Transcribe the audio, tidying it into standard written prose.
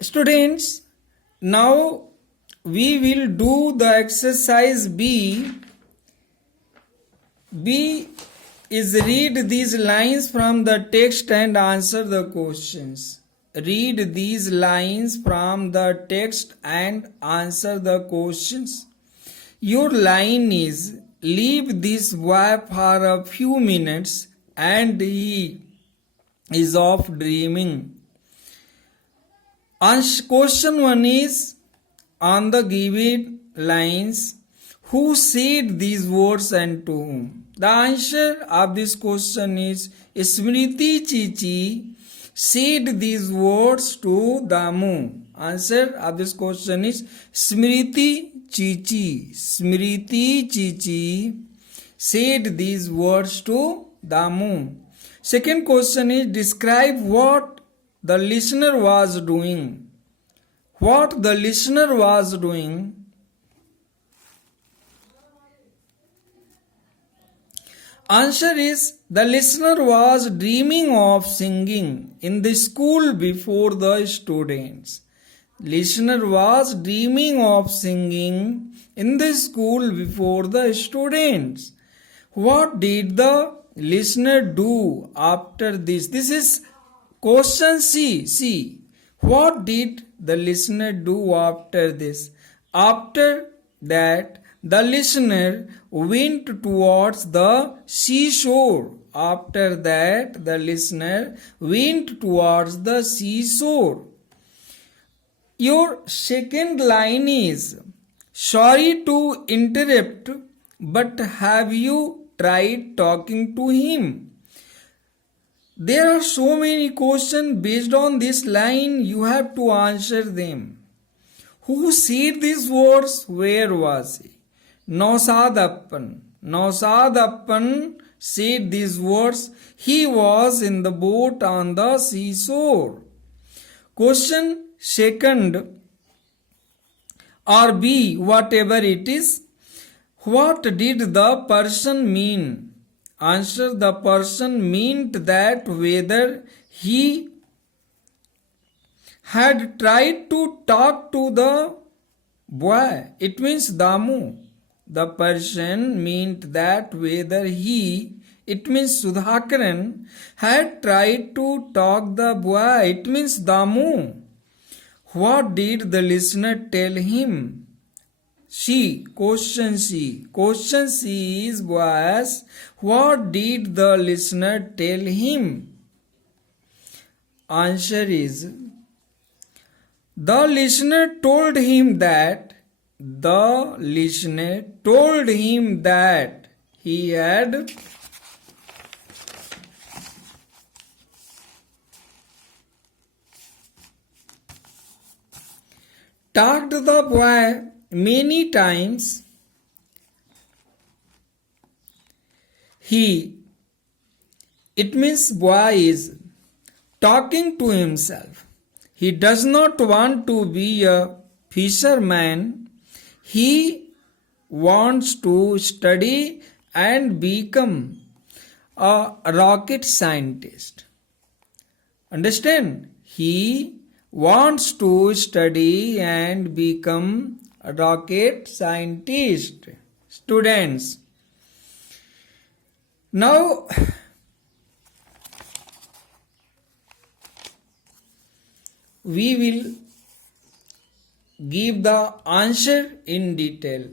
Students, now we will do the exercise B. B is read these lines from the text and answer the questions. Read these lines from the text and answer the questions. Your line is leave this boy for a few minutes and he is off dreaming. Question 1 is on the given lines, who said these words and to whom? The answer of this question is Smriti Chichi said these words to Damu. Answer of this question is Smriti Chichi. Smriti Chichi said these words to Damu. Second question is describe what the listener was doing. What the listener was doing. Answer is the listener was dreaming of singing in the school before the students. Listener was dreaming of singing in the school before the students. What did the listener do after this? This is question C. C. What did the listener do after this? After that, the listener went towards the seashore. After that, the listener went towards the seashore. Your second line is, sorry to interrupt, but have you tried talking to him? There are so many questions based on this line, you have to answer them. Who said these words? Where was he? Nausad Appan. Nausad Appan said these words. He was in the boat on the seashore. Question second or B, whatever it is. What did the person mean? Answer, the person meant that whether he had tried to talk to the boy. It means Damu. The person meant that whether he, it means Sudhakaran, had tried to talk the boy. It means Damu. What did the listener tell him? C. Question C. Question C is was, what did the listener tell him? Answer is, the listener told him that he had talked to the boy many times. It means boy is talking to himself. He does not want to be a fisherman. He wants to study and become a rocket scientist. Understand? He wants to study and become a rocket scientist. Students, now we will give the answer in detail.